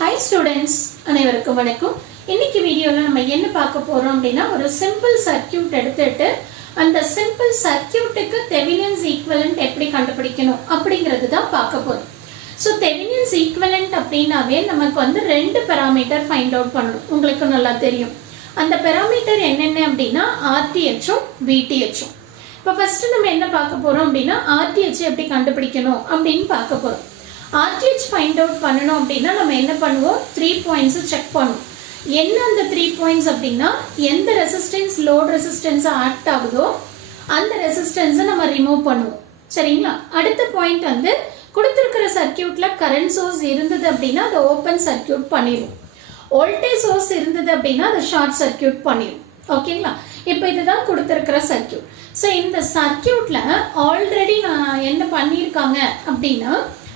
Hi students, அனைவருக்கும் வணக்கம். இன்னைக்கு வீடியோவில் நம்ம என்ன பார்க்க போறோம் அப்படின்னா, ஒரு சிம்பிள் சர்க்கியூட் எடுத்துட்டு அந்த சிம்பிள் சர்க்கியூட்டுக்கு தெவினியன்ஸ் ஈக்குவலண்ட் எப்படி கண்டுபிடிக்கணும் அப்படிங்கிறது தான் பார்க்க போறோம். ஸோ தெவினியன்ஸ் ஈக்குவலண்ட் அப்படின்னாவே நமக்கு வந்து ரெண்டு பெராமீட்டர் ஃபைண்ட் அவுட் பண்ணணும். உங்களுக்கு நல்லா தெரியும். அந்த பெராமீட்டர் என்னென்ன அப்படின்னா ஆர்டிஹெச்சும் விடிஹெச்சும். இப்போ ஃபர்ஸ்ட் நம்ம என்ன பார்க்க போறோம் அப்படின்னா, ஆர்டிஹெச் எப்படி கண்டுபிடிக்கணும் அப்படின்னு பார்க்க போறோம். RTH ஃபைண்ட் அவுட் பண்ணணும் அப்படின்னா நம்ம என்ன பண்ணுவோம், 3 பாயிண்ட்ஸ் செக் பண்ணுவோம். என்ன அந்த 3 பாயிண்ட்ஸ் அப்படின்னா, எந்த ரெசிஸ்டன்ஸ் லோட் ரெசிஸ்டன்ஸ் ஆக்ட் ஆகுதோ அந்த ரெசிஸ்டன்ஸை நம்ம ரிமூவ் பண்ணுவோம். சரிங்களா? அடுத்த பாயிண்ட் வந்து கொடுத்துருக்கிற சர்க்கியூட்ல கரண்ட் சோர்ஸ் இருந்தது அப்படின்னா அதை ஓப்பன் சர்க்கியூட் பண்ணிடும். வோல்டேஜ் சோர்ஸ் இருந்தது அப்படின்னா அதை ஷார்ட் சர்க்கியூட் பண்ணிடும். ஓகேங்களா? இப்போ இதுதான் கொடுத்துருக்கிற சர்க்கியூட். ஸோ இந்த சர்க்கியூட்ல ஆல்ரெடி நான் என்ன பண்ணியிருக்காங்க அப்படின்னா,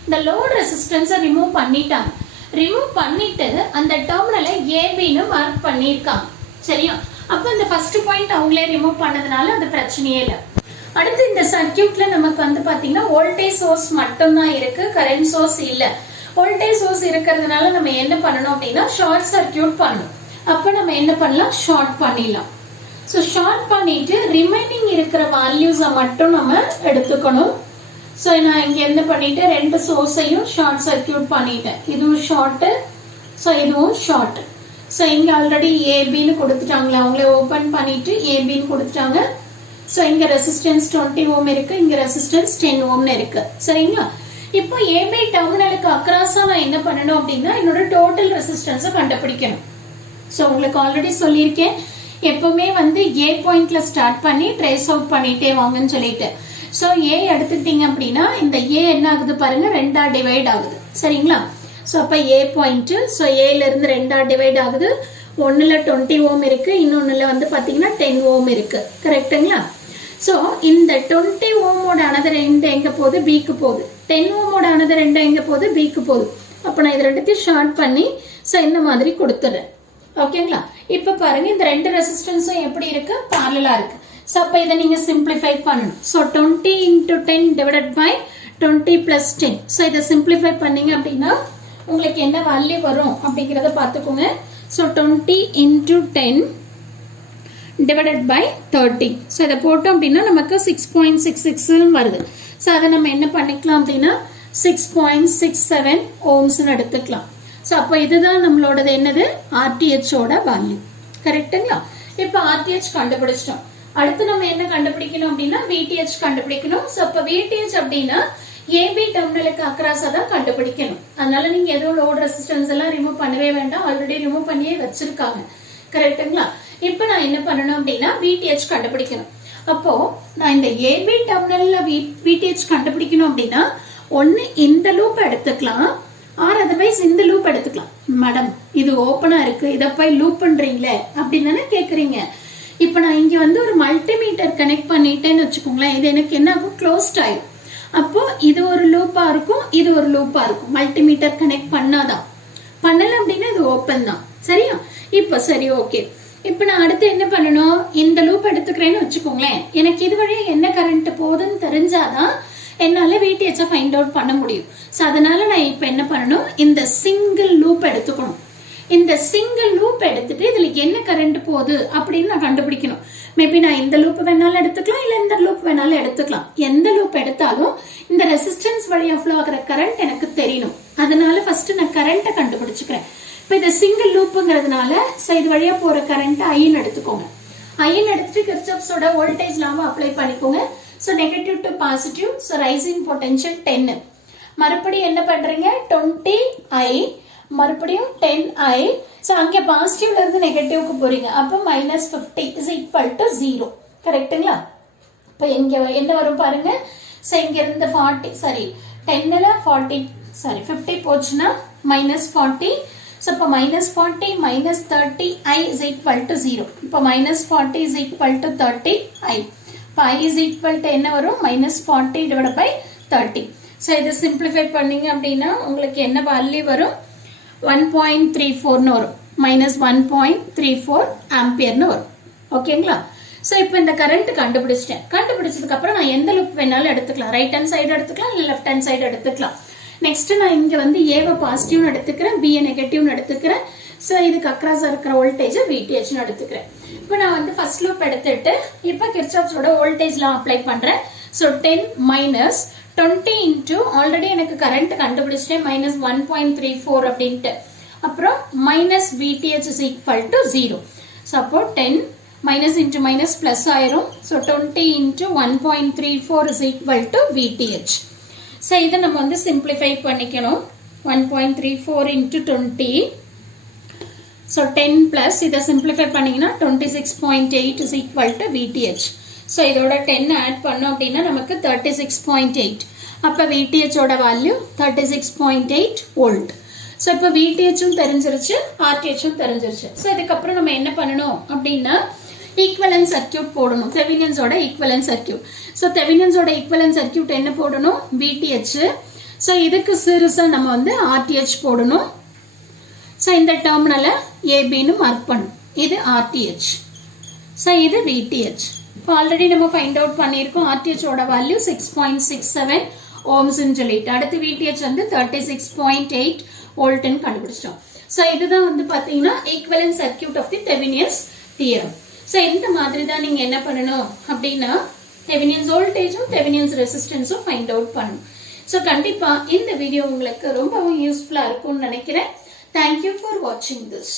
இந்த லோட் ரெசிஸ்டன்ஸை ரிமூவ் பண்ணிட்டாங்க. ரிமூவ் பண்ணிட்டு அந்த டெர்மினலை ஏபின்னு மார்க் பண்ணியிருக்காங்க. சரியா? அப்போ இந்த ஃபர்ஸ்ட் பாயிண்ட் அவங்களே ரிமூவ் பண்ணதுனால அது பிரச்சனையே இல்லை. அடுத்து இந்த சர்க்கியூட்ல நமக்கு வந்து பாத்தீங்கன்னா வோல்டேஜ் சோர்ஸ் மட்டும்தான் இருக்கு, கரண்ட் சோர்ஸ் இல்லை. வோல்டேஜ் சோர்ஸ் இருக்கிறதுனால நம்ம என்ன பண்ணணும் அப்படின்னா ஷார்ட் சர்க்கியூட் பண்ணணும். அப்போ நம்ம என்ன பண்ணலாம், ஷார்ட் பண்ணிடலாம். ஸோ ஷார்ட் பண்ணிட்டு ரிமைனிங் இருக்கிற வேல்யூஸை மட்டும் நம்ம எடுத்துக்கணும். ஸோ நான் இங்கே என்ன பண்ணிட்டேன், ரெண்டு சோர்ஸையும் ஷார்ட் சர்க்கியூட் பண்ணிட்டேன். இதுவும் ஷார்ட்டு, ஸோ இதுவும் ஷார்ட். ஸோ இங்கே ஆல்ரெடி ஏபின்னு கொடுத்துட்டாங்களே, அவங்களே ஓப்பன் பண்ணிட்டு ஏபின்னு கொடுத்துட்டாங்க. ஸோ இங்கே ரெசிஸ்டன்ஸ் 20 ஓம் இருக்கு, இங்கே ரெசிஸ்டன்ஸ் 10 ஓம்னு இருக்கு. சரிங்களா? இப்போ ஏபி டெர்மினலுக்கு அக்ராஸா நான் என்ன பண்ணணும் அப்படின்னா, என்னோட டோட்டல் ரெசிஸ்டன்ஸை கண்டுபிடிக்கணும். ஸோ உங்களுக்கு ஆல்ரெடி சொல்லியிருக்கேன், எப்பவுமே வந்து ஏ பாயிண்ட்ல ஸ்டார்ட் பண்ணி ட்ரேஸ் அவுட் பண்ணிட்டே வாங்கன்னு சொல்லிட்டு. ஸோ ஏ எடுத்துக்கிட்டீங்க அப்படின்னா இந்த ஏ என்ன ஆகுது பாருங்க, ரெண்டா டிவைட் ஆகுது. சரிங்களா? ஸோ அப்போ ஏ பாயிண்ட், ஸோ ஏல இருந்து ரெண்டா டிவைட் ஆகுது. ஒன்னுல 20 ஓம் இருக்கு, இன்னொன்னுல வந்து பாத்தீங்கன்னா 10 ஓம் இருக்கு. கரெக்டுங்களா? ஸோ இந்த 20 ஓமோட அனதர் ரெண்டு எங்க போகுது, பிக்கு போகுது. 10 ஓமோட அனதர் ரெண்டு எங்க போகுது, பிக்கு போகுது. அப்போ நான் இது ரெண்டுத்தையும் ஷார்ட் பண்ணி ஸோ இந்த மாதிரி கொடுத்துறேன். ஓகேங்களா? இப்போ பாருங்க, இந்த ரெண்டு ரெசிஸ்டன்ஸும் எப்படி இருக்கு, parallel-ஆ இருக்கு. ஸோ அப்போ இதை நீங்கள் சிம்பிளிஃபை பண்ணணும். So 20 × 10 divided by 20 + 10. ஸோ இதை சிம்பிளிஃபை பண்ணீங்க அப்படின்னா உங்களுக்கு என்ன வேல்யூ வரும் அப்படிங்கிறத பார்த்துக்கோங்க. So 20 × 10 divided by 30. ஸோ இதை போட்டோம் அப்படின்னா நமக்கு 6.66 வருது. ஸோ அதை நம்ம என்ன பண்ணிக்கலாம் அப்படின்னா 6.67 ஓம்ஸ்ன்னு எடுத்துக்கலாம். ஸோ அப்போ இதுதான் நம்மளோடது என்னது, ஆர்டிஹெச்சோட வேல்யூ. கரெக்டுங்களா? இப்போ ஆர்டிஹெச் கண்டுபிடிச்சிட்டோம். அடுத்து நம்ம என்ன கண்டுபிடிக்கணும் அப்படின்னா விடிஹெச் கண்டுபிடிக்கணும். ஸோ அப்போ விடிஹெச் அப்படின்னா ஏபி டெர்மினலுக்கு அக்ராஸா தான் கண்டுபிடிக்கணும். அதனால நீங்க எதுவும் லோட் ரெசிஸ்டன்ஸ் எல்லாம் ரிமூவ் பண்ணவே வேண்டாம், ஆல்ரெடி ரிமூவ் பண்ணியே வச்சிருக்காங்க. கரெக்டுங்களா? இப்போ நான் என்ன பண்ணணும் அப்படின்னா விடிஹெச் கண்டுபிடிக்கணும். அப்போ நான் இந்த ஏபி டெர்மினல்ல விடிஹெச் கண்டுபிடிக்கணும் அப்படின்னா ஒன்னு இந்த லூப் எடுத்துக்கலாம், ஆர் அதர்வைஸ் இந்த லூப் எடுத்துக்கலாம். மேடம் இது ஓப்பனா இருக்கு, இதை போய் லூப் பண்றீங்களே அப்படின்னு தானே கேக்குறீங்க. இப்போ நான் இங்க வந்து ஒரு மல்டிமீட்டர் கனெக்ட் பண்ணிட்டேன்னு வச்சுக்கோங்களேன், இது எனக்கு என்ன ஆகும், க்ளோஸ்ட் ஆயிடும். அப்போ இது ஒரு லூப்பா இருக்கும், இது ஒரு லூப்பா இருக்கும். மல்டிமீட்டர் கனெக்ட் பண்ணாதான், பண்ணல அப்படின்னா இது ஓப்பன் தான். சரியா? இப்போ சரி, ஓகே. இப்போ நான் அடுத்து என்ன பண்ணணும், இந்த லூப் எடுத்துக்கிறேன்னு வச்சுக்கோங்களேன், எனக்கு இது வழியா என்ன கரண்ட் போகுதுன்னு தெரிஞ்சாதான் என்னால விடிஹெச்சை ஃபைண்ட் அவுட் பண்ண முடியும். ஸோ அதனால நான் இப்போ என்ன பண்ணணும், இந்த சிங்கிள் லூப் எடுத்துக்கணும். இந்த சிங்கிள் லூப் எடுத்துட்டு இதுல என்ன கரண்ட் போகுது அப்படின்னு நான் கண்டுபிடிக்கணும். மேபி நான் இந்த லூப் வேணாலும் எடுத்துக்கலாம், இல்ல இந்த லூப் வேணாலும் எடுத்துக்கலாம். எந்த லூப் எடுத்தாலும் இந்த ரெசிஸ்டன்ஸ் வழியா ஃப்ளோ ஆகிற கரண்ட் எனக்கு தெரியணும். அதனால ஃபர்ஸ்ட் நான் கரண்ட்டை கண்டுபிடிச்சுக்கிறேன். இப்போ இது சிங்கிள் லூப்புங்கிறதுனால இது வழியா போற கரண்ட் ஐன்னு எடுத்துக்கோங்க. ஐன்னு எடுத்துட்டு கிர்ச்சாஃப்ஸோட வோல்டேஜ் லாவை அப்ளை பண்ணிக்கோங்க. So negative to positive, so rising potential 10. மறுபடியும் என்ன பண்றீங்க, 20I மறுபடியும் 10I. ஸோ அங்கே பாசிட்டிவ்ல இருந்து நெகட்டிவ்க்கு போறீங்க. அப்போ -50 = 0. கரெக்டுங்களா? இப்போ இங்க என்ன வரும் பாருங்க. ஸோ இங்க இருந்து 10ல 50 போச்சுன்னா -40. ஸோ இப்போ -40 - 30I = 0. இப்போ -40 = 30I. இப்போ I = என்ன வரும், -40 / 30. ஸோ இதை சிம்பிளிஃபை பண்ணீங்க அப்படின்னா உங்களுக்கு என்ன வேல்யூ வரும், 1.34 வரும், -1.34 ஆம்பியர்னு வரும். ஓகேங்களா? ஸோ இப்போ இந்த கரண்ட் கண்டுபிடிச்சிட்டேன். கண்டுபிடிச்சதுக்கு அப்புறம் நான் எந்த லூப் வேணாலும் எடுத்துக்கலாம். ரைட் ஹேண்ட் சைடு எடுத்துக்கலாம், இல்லை லெஃப்ட் ஹேண்ட் சைடு எடுத்துக்கலாம். நெக்ஸ்ட் நான் இங்க வந்து ஏவை பாசிட்டிவ்னு எடுத்துக்கிறேன், பிஏ நெகட்டிவ்னு எடுத்துக்கிறேன். ஸோ இதுக்கு அக்ராஸ் இருக்கிற வோல்டேஜ் விடிஹெச்னு எடுத்துக்கிறேன். இப்போ நான் வந்து ஃபர்ஸ்ட் லூப் எடுத்துட்டு இப்போ கிர்ச்சாஃப்ஸோட வோல்டேஜ் லா அப்ளை பண்றேன். ஸோ 10 மைனஸ் 20 இன்டூ ஆல்ரெடி எனக்கு கரண்ட் கண்டுபிடிச்சிட்டேன் மைனஸ் 1.34 அப்படின்ட்டு. அப்புறம் minus விடிஹெச் is equal to 0. So அப்போ 10 மைனஸ் இன்டூ மைனஸ் பிளஸ் ஆயிரும். So 20 into 1.34 is equal to விடிஹெச். So இதை நம்ம வந்து சிம்பிளிஃபை பண்ணிக்கணும். 1.34 இன்டூ 20. ஸோ 10 பிளஸ் இதை சிம்பிளிஃபை பண்ணீங்கன்னா 26.8 இஸ் ஈக்குவல் டு விடிஹெச். ஸோ இதோட 10 ஆட் பண்ணோம் அப்படின்னா நமக்கு 36.8. அப்போ விடிஹெச்சோட வேல்யூ 36.8 வோல்ட். ஸோ இப்போ விடிஹெச்சும் தெரிஞ்சிருச்சு, ஆர்டிஹெச்சும் தெரிஞ்சிருச்சு. ஸோ இதுக்கப்புறம் நம்ம என்ன பண்ணணும் அப்படின்னா ஈக்குவலன்ட் சர்க்கியூட் போடணும், தெவினியன்ஸோட ஈக்குவலன்ட் சர்க்கியூட். ஸோ தெவினியன்ஸோட ஈக்குவலன்ட் சர்க்கியூட் என்ன போடணும்? விடிஹெச். ஸோ இதுக்கு சீரிஸா நம்ம வந்து ஆர்டிஹெச் போடணும். ஸோ இந்த டெர்மினலை ஏபின்னு மார்க் பண்ணும். இது ஆர்டிஹெச். ஸோ இது விடிஹெச். இப்போ ஆல்ரெடி நம்ம ஃபைண்ட் அவுட் பண்ணியிருக்கோம் ஆர்டிஹெச்சோட வேல்யூ 6.67 ஓம்ஸ்ன்னு சொல்லிட்டு. அடுத்து விடிஹெச் வந்து 36.8 வோல்ட்னு கண்டுபிடிச்சிட்டோம். ஸோ இதுதான் வந்து பார்த்தீங்கன்னா equivalent circuit of the Thevenin's theorem. So இந்த மாதிரி தான் நீங்கள் என்ன பண்ணணும் அப்படின்னா தெவினியன்ஸ் வோல்டேஜும் தெவினியன்ஸ் ரெசிஸ்டன்ஸும் ஃபைண்ட் அவுட் பண்ணணும். ஸோ கண்டிப்பாக இந்த வீடியோ உங்களுக்கு ரொம்பவும் யூஸ்ஃபுல்லாக இருக்கும்னு நினைக்கிறேன். Thank you for watching this.